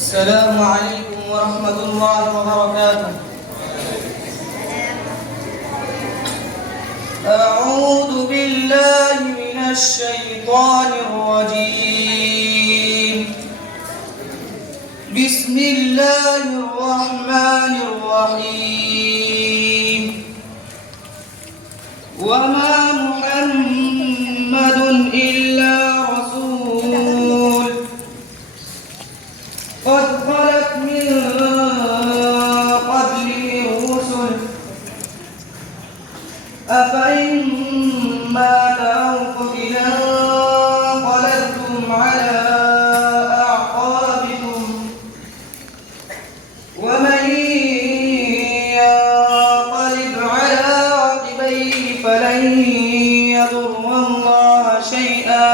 السلام عليكم ورحمة الله وبركاته. أعوذ بالله من الشيطان الرجيم. بسم الله الرحمن الرحيم. وما محمد إلا رسول قد خلت من قبله الرسل أفإن مات أو قتل انقلبتم على أعقابكم ومن ينقلب على عقبيه فلن يضر الله شيئا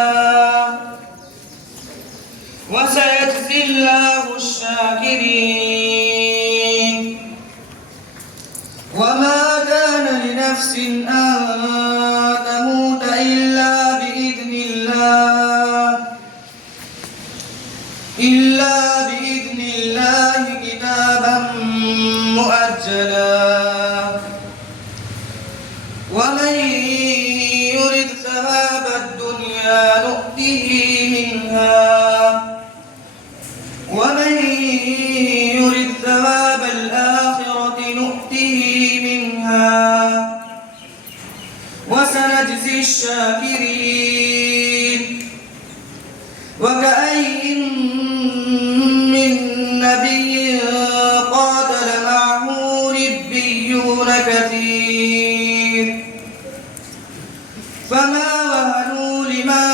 وسيجزي الله الشاكرين. وما كان لنفس أن تموت إلا بإذن الله كتابا مؤجلا. ومن يرد ثواب الدنيا نؤته منها ومن يرد ثواب الآخرة نؤته منها وسنجزي الشاكرين. وكأين من نبي قاتل معه ربيون كثير فما وهنوا لما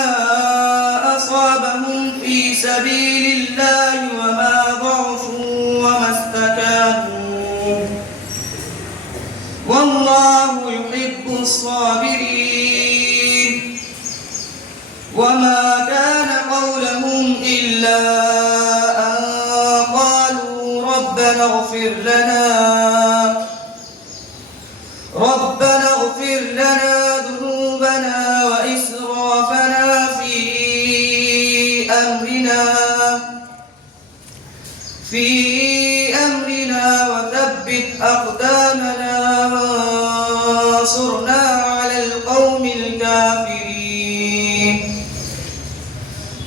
أصابهم في سبيل الله وما ضعفوا وما استكانوا والله يحب الصابرين. وما كان قولهم إلا أن قالوا ربنا اغفر لنا ذنوبنا وإسرافنا في أمرنا وثبت أقدامنا وانصرنا على القوم الكافرين.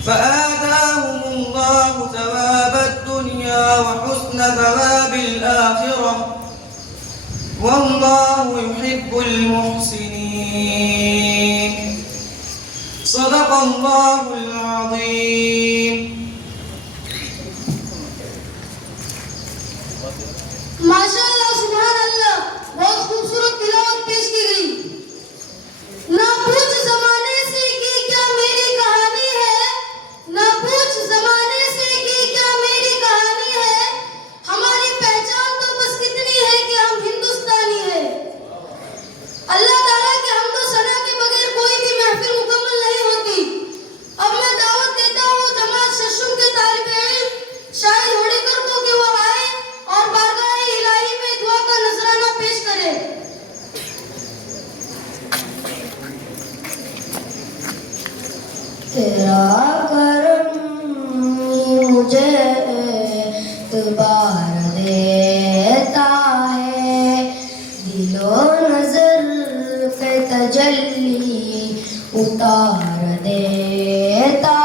فآتاهم الله ثواب الدنيا وحسن ثواب الآخرة والله يحب المحسنين. صدق الله العظيم. माशाअल्लाह सुभान अल्लाह, बहुत खूबसूरत तिलावत पेश की गई। ना पूछ जमाने से कि क्या मेरी कहानी है, ना पूछ जमाने से कि क्या मेरी कहानी है, हमारी पहचान तो बस कितनी है कि हम हिंदुस्तानी है। अल्लाह ताला के हमदो सना के बगैर कोई भी महफिल मुकम्मल नहीं होती। अब मैं दावत देता हूँ जमात शशुम के तालिब इल्म शाहिद होड़ेकर को कि वो आए और बारगाह इलाही में दुआ का नजराना पेश करें। तेरा करम मुझे एतबार देता है, दिलो नजर पे तजल्ली उतार देता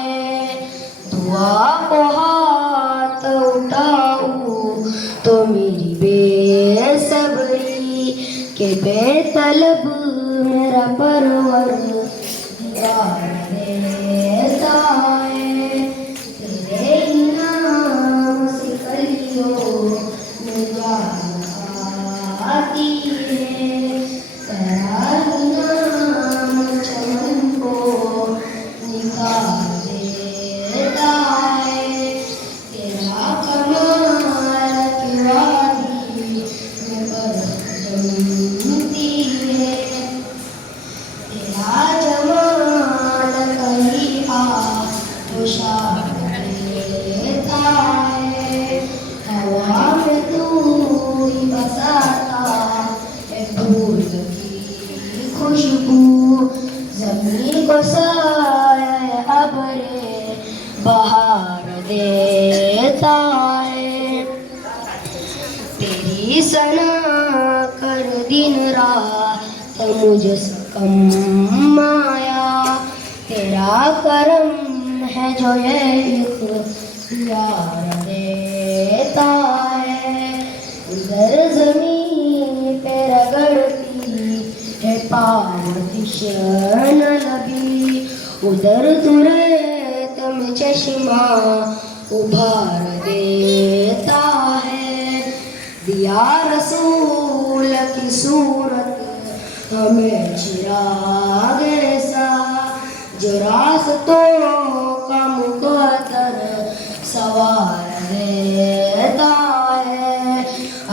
है। दुआ को हाथ उठाऊं तो मेरी बेसब्री के बेतलब मेरा परवरदिगार देता है। तेरे नाम से कलियों में जान आती है, तेरा नाम चमन को निखार देता है। तेरा कमाल की वादी में बरस जमती है, तेरा जमाल कहीं आशा देता है। हवा में तू ही बसाता है फूल की खुशबू, जमीन को साया है अबरे बहार देता देता है। तेरी सना कर दिन रात मुझसे कम माया, तेरा करम है जो ये इख्तियार देता है। उधर जमीन पे रगड़ती है पाँव तिशन लबी, उधर तुरंत में चश्मा उभार देता है। दिया रसूल की सूरत हमें चिराग ऐसा, जो रास्तों का मुकद्दर सवार देता है।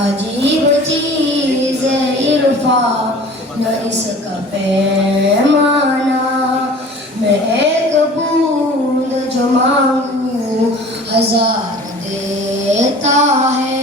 अजीब चीज़ है इरफान न इसका पैमाना, मैं एक बूंद जो मांगूं हजार देता है।